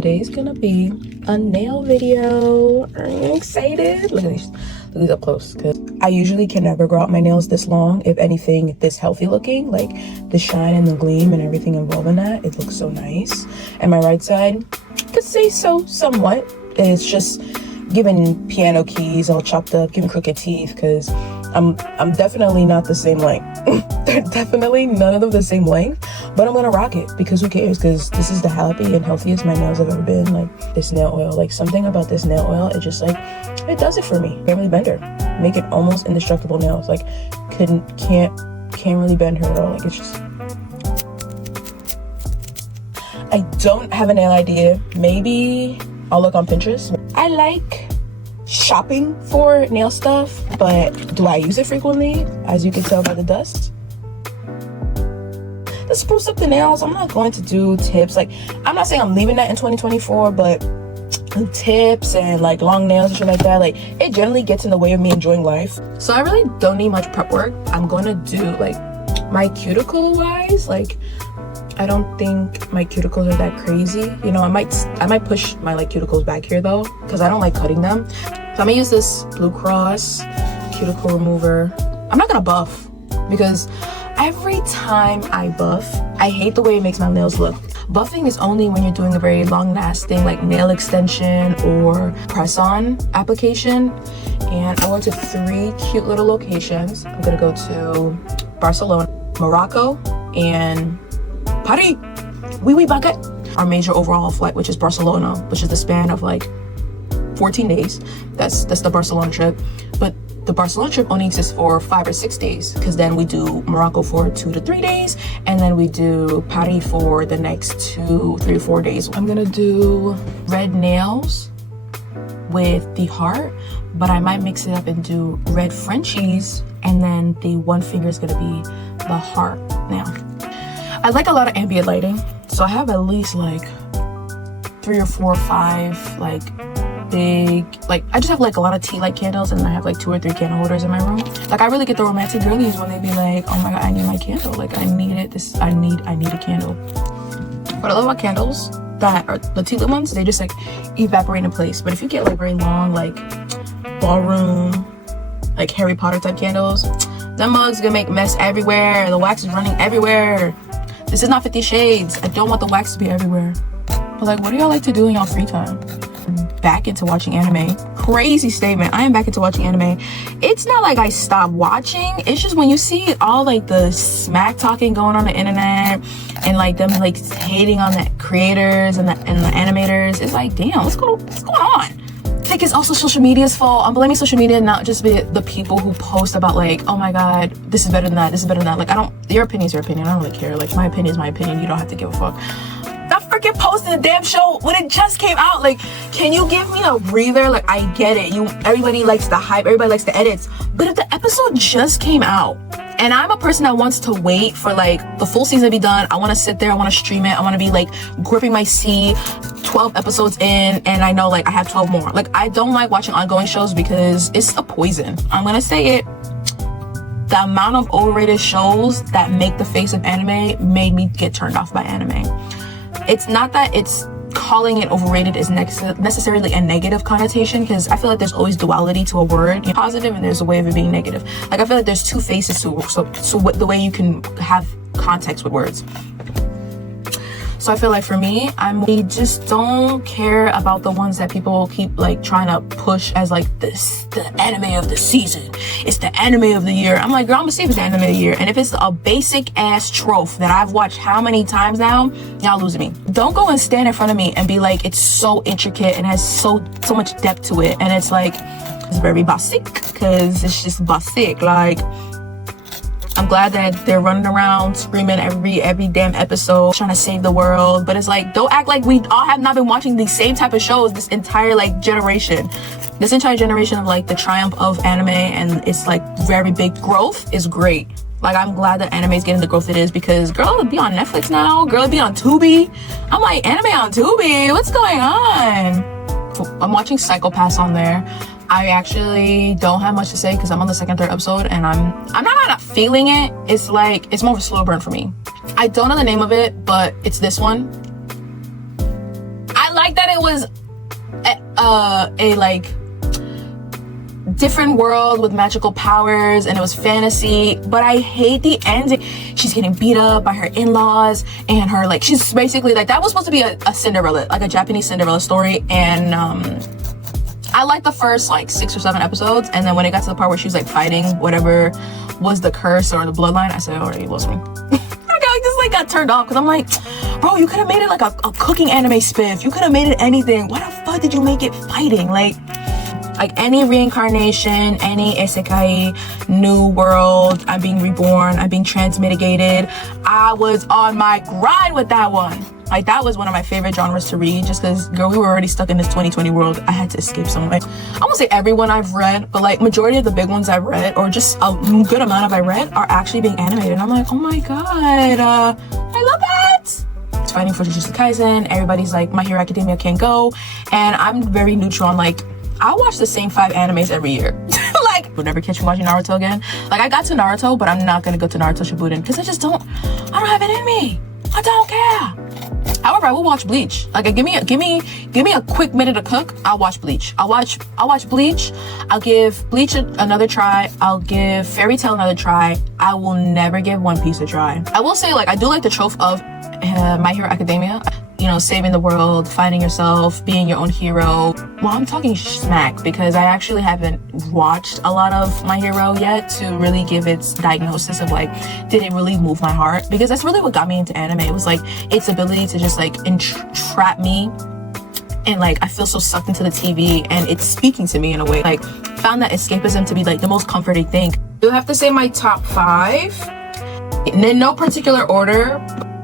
today's gonna be a nail video. I'm excited. Look at these up close, because I usually can never grow out my nails this long. If anything, this healthy looking, like the shine and the gleam and everything involved in that, it looks so nice. And my right side, could say so somewhat. It's just giving piano keys all chopped up, giving crooked teeth, because I'm definitely not the same length. They're definitely none of them the same length, but I'm gonna rock it because who cares? Because this is the happy and healthiest my nails have ever been. Like this nail oil, like something about this nail oil, it just like, it does it for me. Can't really bend her, make it almost indestructible nails. Like can't really bend her at all. Like it's just, I don't have a nail idea. Maybe I'll look on Pinterest. I like shopping for nail stuff, but do I use it frequently? As you can tell by the dust. To spruce up the nails, I'm not going to do tips. Like, I'm not saying I'm leaving that in 2024, but tips and like long nails and shit like that, like it generally gets in the way of me enjoying life. So I really don't need much prep work. I'm going to do like my cuticle wise, like I don't think my cuticles are that crazy. You know, I might push my like cuticles back here though, because I don't like cutting them. So I'm gonna use this Blue Cross cuticle remover. I'm not gonna buff, because every time I buff, I hate the way it makes my nails look. Buffing is only when you're doing a very long lasting like nail extension or press on application. And I went to 3 cute little locations. I'm gonna go to Barcelona, Morocco, and Paris. Oui, vaca. Our major overall flight, which is Barcelona, which is the span of like 14 days. That's the Barcelona trip. But the Barcelona trip only exists for 5 or 6 days, because then we do Morocco for 2 to 3 days, and then we do Paris for the next 2, 3 or 4 days. I'm gonna do red nails with the heart, but I might mix it up and do red Frenchies, and then the one finger is gonna be the heart nail. I like a lot of ambient lighting, so I have at least like 3 or 4 or 5 like big, like I just have like a lot of tea light candles, and I have like 2 or 3 candle holders in my room. Like I really get the romantic girlies when they be like, oh my god, I need my candle, like I need it, I need a candle. What I love about candles that are the tea lit ones, they just like evaporate in place. But if you get like very long, like ballroom, like Harry Potter type candles, them mugs gonna make mess everywhere, the wax is running everywhere. This is not 50 Shades. I don't want the wax to be everywhere. But like, what do y'all like to do in y'all free time? Back into watching anime. Crazy statement. I am back into watching anime. It's not like I stopped watching. It's just when you see all like the smack talking going on the internet, and like them like hating on the creators and the animators, it's like, damn, what's going on? I think it's also social media's fault. I'm blaming social media, not just the people who post about like, oh my god, this is better than that, this is better than that. Like, your opinion's your opinion. I don't really care. Like, my opinion is my opinion. You don't have to give a fuck. That freaking posting the damn show when it just came out. Like, can you give me a breather? Like, I get it. Everybody likes the hype. Everybody likes the edits. But if the episode just came out, and I'm a person that wants to wait for like the full season to be done. I want to sit there. I want to stream it. I want to be like gripping my seat. 12 episodes in, and I know like I have 12 more. Like, I don't like watching ongoing shows because it's a poison. I'm gonna say it. The amount of overrated shows that make the face of anime made me get turned off by anime. It's not that it's calling it overrated is necessarily a negative connotation, because I feel like there's always duality to a word. You're positive and there's a way of it being negative. Like, I feel like there's 2 faces to the way you can have context with words. So I feel like for me, I just don't care about the ones that people keep like trying to push as like the anime of the season. It's the anime of the year. I'm like, girl, I'm gonna see if it's the anime of the year. And if it's a basic ass trope that I've watched how many times now, y'all losing me. Don't go and stand in front of me and be like, it's so intricate and has so much depth to it. And it's like, it's very basic, because it's just basic. Like, I'm glad that they're running around screaming every damn episode trying to save the world, but it's like, don't act like we all have not been watching these same type of shows this entire like generation. This entire generation of like the triumph of anime and it's like very big growth is great. Like, I'm glad that anime is getting the growth it is, because girl, it'd be on Netflix now, girl, it'd be on Tubi. I'm like, anime on Tubi, what's going on? I'm watching Psychopaths on there. I actually don't have much to say because I'm on the 2nd, 3rd episode, and I'm not feeling it. It's like, it's more of a slow burn for me. I don't know the name of it, but it's this one. I like it was a like different world with magical powers and it was fantasy, but I hate the ending. She's getting beat up by her in-laws and her like, she's basically like, that was supposed to be a Cinderella, like a Japanese Cinderella story, and I liked the first like 6 or 7 episodes, and then when it got to the part where she was like fighting whatever was the curse or the bloodline, I said, all right, you lost me. I just like got turned off because I'm like, bro, you could have made it like a cooking anime spiff. You could have made it anything. Why the fuck did you make it fighting? Like any reincarnation, any isekai, new world, I'm being reborn, I'm being transmitigated. I was on my grind with that one. Like, that was one of my favorite genres to read, just because, girl, we were already stuck in this 2020 world. I had to escape some way. I won't say everyone I've read, but like majority of the big ones I've read, or just a good amount of I read, are actually being animated. And I'm like, oh my god, I love it. It's fighting for Jujutsu Kaisen. Everybody's like, My Hero Academia can't go. And I'm very neutral. I'm like, I watch the same 5 animes every year. Like, you'll never catch me watching Naruto again. Like, I got to Naruto, but I'm not gonna go to Naruto Shippuden because I don't have it in me. I don't care. However, I will watch Bleach. Like, give me a quick minute to cook. I'll watch Bleach. I'll watch Bleach. I'll give Bleach another try. I'll give Fairy Tail another try. I will never give One Piece a try. I will say, like, I do like the trope of My Hero Academia. You know, saving the world, finding yourself, being your own hero. Well, I'm talking smack because I actually haven't watched a lot of My Hero yet to really give its diagnosis of like, did it really move my heart? Because that's really what got me into anime. It was like its ability to just like entrap me, and like I feel so sucked into the TV and it's speaking to me in a way. Like, found that escapism to be like the most comforting thing. You'll have to say my top 5 in no particular order.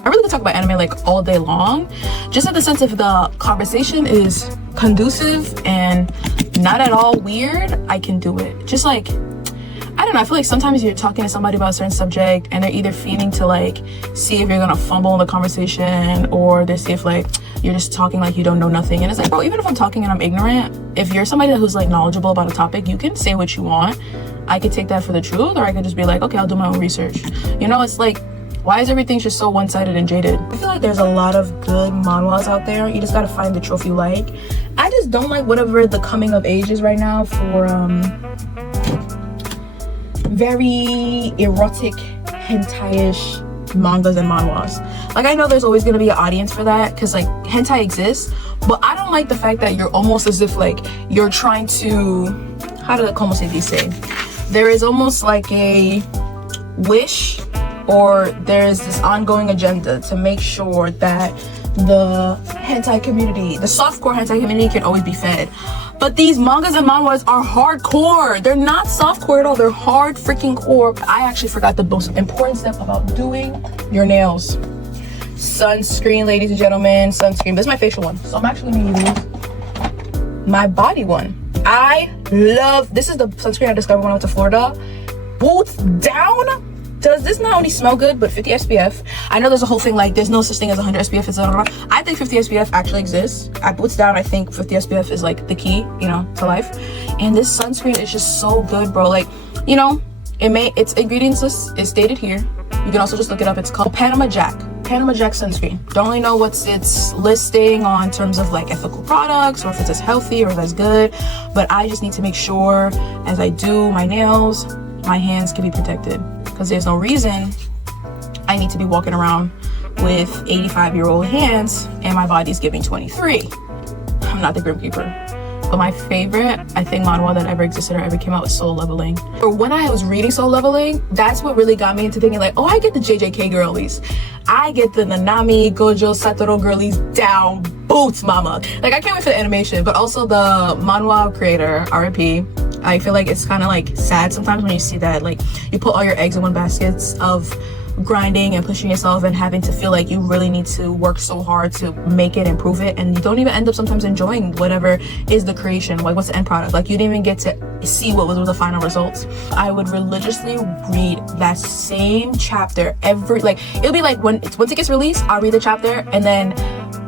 I really could talk about anime like all day long, just in the sense of the conversation is conducive and not at all weird. I can do it. Just like, I don't know, I feel like sometimes you're talking to somebody about a certain subject and they're either feeding to like see if you're gonna fumble in the conversation, or they see if like you're just talking like you don't know nothing. And it's like, bro, even if I'm talking and I'm ignorant, if you're somebody who's like knowledgeable about a topic, you can say what you want. I could take that for the truth, or I could just be like, okay, I'll do my own research. You know, it's like, why is everything just so one-sided and jaded? I feel like there's a lot of good manhwas out there. You just gotta find the trope you like. I just don't like whatever the coming of age is right now for very erotic, hentai-ish mangas and manhwas. Like, I know there's always gonna be an audience for that because like hentai exists, but I don't like the fact that you're almost as if like you're trying to, how do the como se dice? There is almost like a wish, or there's this ongoing agenda to make sure that the hentai community, the softcore hentai community, can always be fed. But these mangas and manhwas are hardcore. They're not softcore at all. They're hard freaking core. I actually forgot the most important step about doing your nails. Sunscreen, ladies and gentlemen, sunscreen. This is my facial one, so I'm actually gonna use my body one. I love, this is the sunscreen I discovered when I went to Florida. Boots down. Does this not only smell good, but 50 SPF? I know there's a whole thing like there's no such thing as 100 SPF, etc. I think 50 SPF actually exists. At Boots Down, I think 50 SPF is like the key, you know, to life. And this sunscreen is just so good, bro. Like, you know, its ingredients list is stated here. You can also just look it up. It's called Panama Jack sunscreen. Don't really know what's its listing on terms of like ethical products, or if it's as healthy or if it's good, but I just need to make sure as I do my nails, my hands can be protected. Because there's no reason I need to be walking around with 85-year-old hands and my body's giving 23. I'm not the Grim Keeper. But my favorite, I think, manhwa that ever existed or ever came out was Soul Leveling. Or when I was reading Soul Leveling, that's what really got me into thinking like, oh, I get the JJK girlies. I get the Nanami, Gojo, Satoru girlies down boots, mama. Like, I can't wait for the animation, but also the manhwa creator, RIP. I feel like it's kind of like sad sometimes when you see that like you put all your eggs in one basket of grinding and pushing yourself and having to feel like you really need to work so hard to make it, improve it, and you don't even end up sometimes enjoying whatever is the creation, like what's the end product. Like, you didn't even get to see what was the final results. I would religiously read that same chapter every, like, it'll be like once it gets released, I'll read the chapter, and then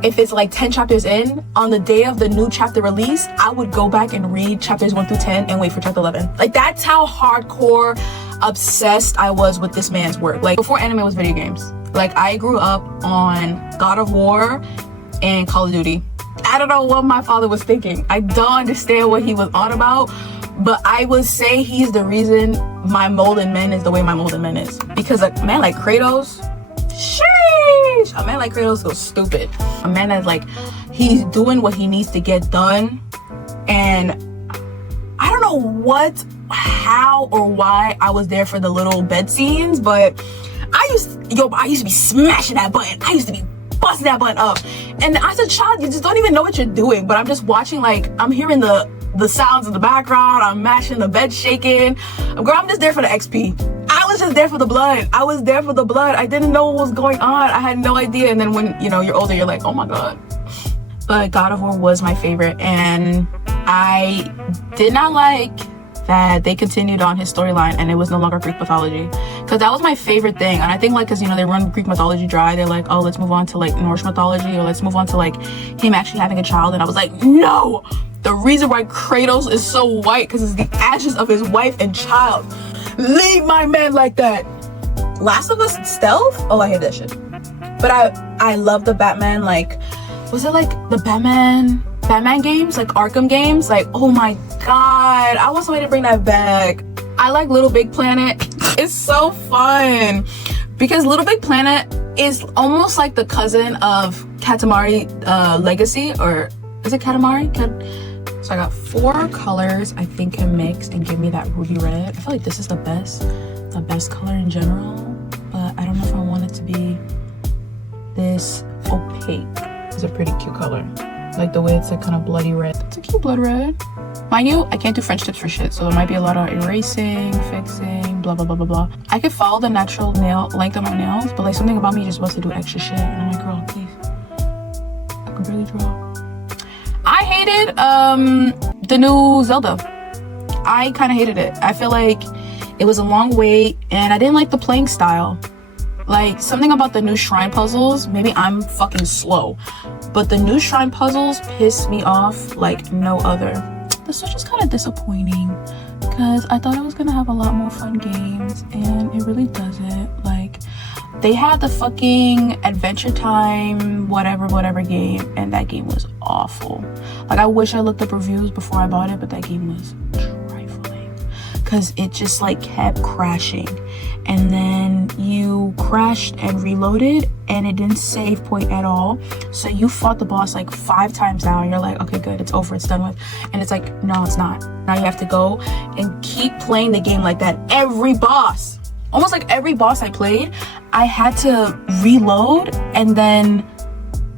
if it's like 10 chapters in, on the day of the new chapter release, I would go back and read chapters 1 through 10 and wait for chapter 11. Like, that's how hardcore obsessed I was with this man's work. Like, before anime was video games, like, I grew up on God of War and Call of Duty. I don't know what my father was thinking. I don't understand what he was on about, but I would say he's the reason my mold in men is the way my mold in men is. Because a man like Kratos, sheesh, a man like Kratos goes stupid. A man that's like, he's doing what he needs to get done, and I don't know what, how, or why I was there for the little bed scenes, but I used to be smashing that button. I used to be busting that button up. And as a child, you just don't even know what you're doing, but I'm just watching, like, I'm hearing the sounds in the background, I'm mashing, the bed shaking. Girl, I'm just there for the XP. I was just there for the blood. I was there for the blood. I didn't know what was going on. I had no idea. And then when, you know, you're older, you're like, oh my God. But God of War was my favorite, and I did not like that they continued on his storyline and it was no longer Greek mythology, because that was my favorite thing. And I think, like, because, you know, they run Greek mythology dry, they're like, oh, let's move on to like Norse mythology, or let's move on to like him actually having a child. And I was like, no, the reason why Kratos is so white because it's the ashes of his wife and child. Leave my man like that. Last of Us Stealth, oh, I hate that shit. But I love the Batman, like, was it like the Batman games, like Arkham games? Like, oh my God, I want somebody to bring that back. I like Little Big Planet. It's so fun because Little Big Planet is almost like the cousin of Katamari Legacy, or is it Katamari? So I got 4 colors I think can mix and give me that ruby red. I feel like this is the best color in general, but I don't know if I want it to be this opaque. It's a pretty cute color. Like the way it's like kind of bloody red. It's a cute blood red. Mind you, I can't do French tips for shit, so there might be a lot of erasing, fixing, blah, blah, blah, blah, blah. I could follow the natural nail length of my nails, but like something about me just wants to do extra shit. And I'm like, girl, please. I can barely draw. I hated the new Zelda. I kind of hated it. I feel like it was a long wait, and I didn't like the playing style. Like, something about the new shrine puzzles, maybe I'm fucking slow, but the new shrine puzzles pissed me off like no other. The Switch is kind of disappointing because I thought it was gonna have a lot more fun games, and it really doesn't. Like, they had the fucking Adventure Time whatever game, and that game was awful. Like, I wish I looked up reviews before I bought it, but that game was trifling because it just like kept crashing, and then you crashed and reloaded and it didn't save point at all. So you fought the boss like 5 times now, and you're like, okay, good, it's over, it's done with. And it's like, no, it's not. Now you have to go and keep playing the game like that. Every boss, almost like every boss I played, I had to reload and then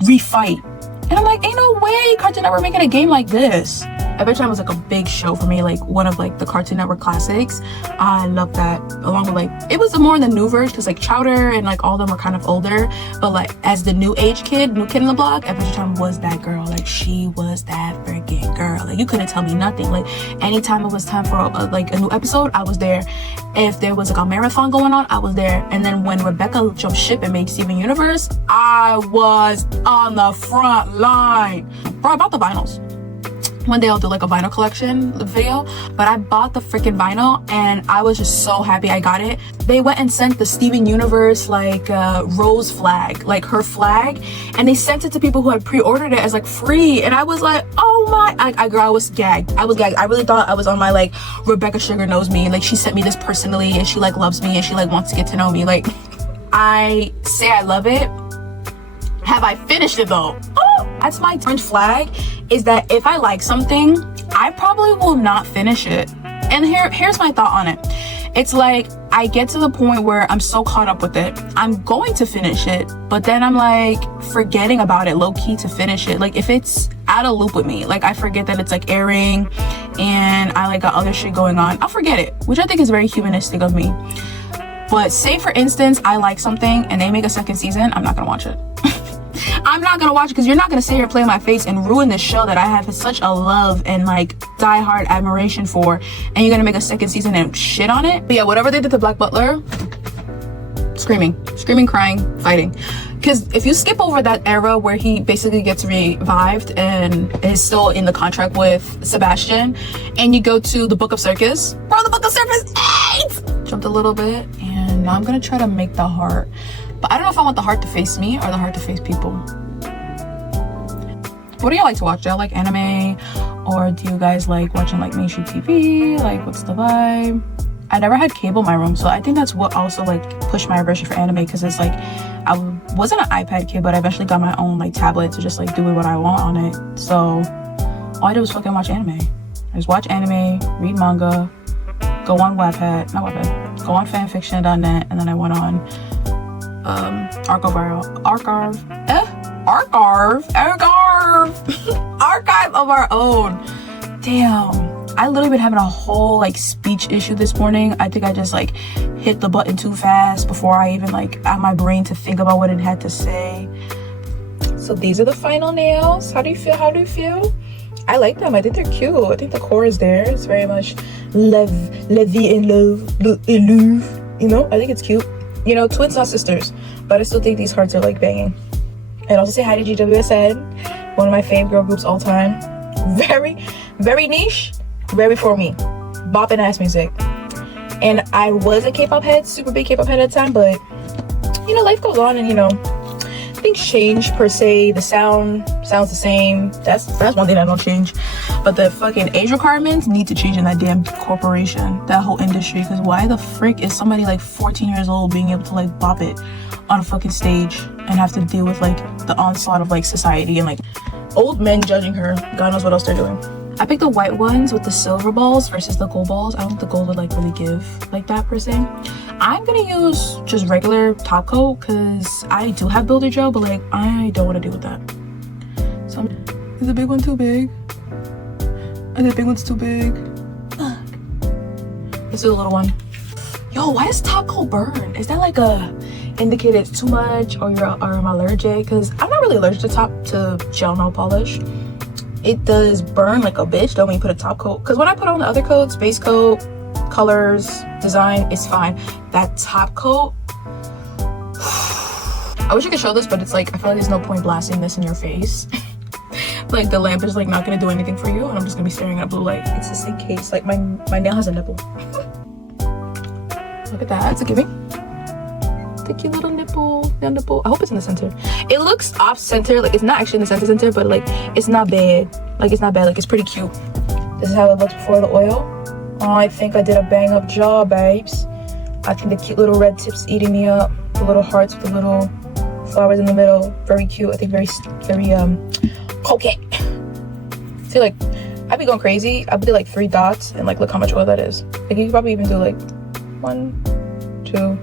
refight. And I'm like, ain't no way Cartoon Network making a game like this. Adventure Time was like a big show for me, like one of like the Cartoon Network classics. I love that. Along with like, it was more in the new version because like Chowder and like all of them were kind of older, but like as the new kid in the block, Adventure Time was that girl. Like, she was that freaking girl. Like, you couldn't tell me nothing. Like, anytime it was time for like a new episode, I was there. If there was like a marathon going on, I was there. And then when Rebecca jumped ship and made Steven Universe, I was on the front line. Bro, I bought the vinyls. One day I'll do like a vinyl collection video, but I bought the freaking vinyl and I was just so happy I got it. They went and sent the Steven Universe like rose flag, like her flag, and they sent it to people who had pre-ordered it as like free. And I was like, oh my, I was gagged. I really thought I was on my like Rebecca Sugar knows me, like she sent me this personally and she like loves me and she like wants to get to know me. Like, I say I love it. Have I finished it though? Oh, that's my orange flag, is that if I like something, I probably will not finish it. And here's my thought on it. It's like, I get to the point where I'm so caught up with it, I'm going to finish it, but then I'm like forgetting about it low-key to finish it. Like, if it's out of loop with me, like I forget that it's like airing and I like got other shit going on, I'll forget it, which I think is very humanistic of me. But say for instance, I like something and they make a second season, I'm not gonna watch it. I'm not gonna watch it because you're not gonna sit here and play in my face and ruin this show that I have such a love and like die-hard admiration for, and you're gonna make a second season and shit on it. But yeah, whatever they did to Black Butler, screaming, crying, fighting. Because if you skip over that era where he basically gets revived and is still in the contract with Sebastian, and you go to the Book of Circus, bro, the Book of Circus 8! Jumped a little bit, and now I'm gonna try to make the heart. But I don't know if I want the heart to face me or the heart to face people. What do y'all like to watch? Do y'all like anime, or do you guys like watching like mainstream TV? Like, what's the vibe? I never had cable in my room, so I think that's what also like pushed my aversion for anime, because it's like I wasn't an iPad kid, but I eventually got my own like tablet to just like do what I want on it. So all I did was fucking watch anime. I just watch anime, read manga, go on go on fanfiction.net, and then I went on archive of our own. Damn, I literally been having a whole like speech issue this morning. I think I just like hit the button too fast before I even like got my brain to think about what it had to say. So these are the final nails. How do you feel? I like them. I think they're cute. I think the core is there. It's very much levy and love, you know. I think it's cute. You know, twins not sisters, but I still think these hearts are like banging. And also say hi to GWSN, one of my fave girl groups all time. Very niche, very for me, bopping ass music. And I was a K-pop head, super big K-pop head at the time, but you know, life goes on, and you know, things change per se. The sounds the same. That's one thing that don't change. But the fucking age requirements need to change in that damn corporation, that whole industry. Because why the frick is somebody like 14 years old being able to like bop it on a fucking stage and have to deal with like the onslaught of like society and like old men judging her? God knows what else they're doing. I picked the white ones with the silver balls versus the gold balls. I don't think the gold would like really give like that per se. I'm gonna use just regular top coat because I do have builder gel, but like I don't want to deal with that. So is the big one too big? And the big one's too big. Let's do the little one. Yo, why does top coat burn? Is that like a indicator it's too much, or I'm allergic? Because I'm not really allergic to gel nail polish. It does burn like a bitch though when you put a top coat. Because when I put on the other coats, base coat, colors, design, it's fine. That top coat, I wish I could show this, but it's like I feel like there's no point blasting this in your face. Like the lamp is like not gonna do anything for you, and I'm just gonna be staring at blue light. It's just in case. Like my nail has a nipple. Look at that, it's a giving. The cute little nipple. I hope it's in the center. It looks off center, like it's not actually in the center, but like it's not bad. Like it's pretty cute. This is how it looked before the oil. Oh, I think I did a bang up job, babes. I think the cute little red tips eating me up. The little hearts with the little flowers in the middle. Very cute. I think very coquette. See, like I'd be going crazy. I would do like 3 dots and like look how much oil that is. Like you could probably even do like 1, 2,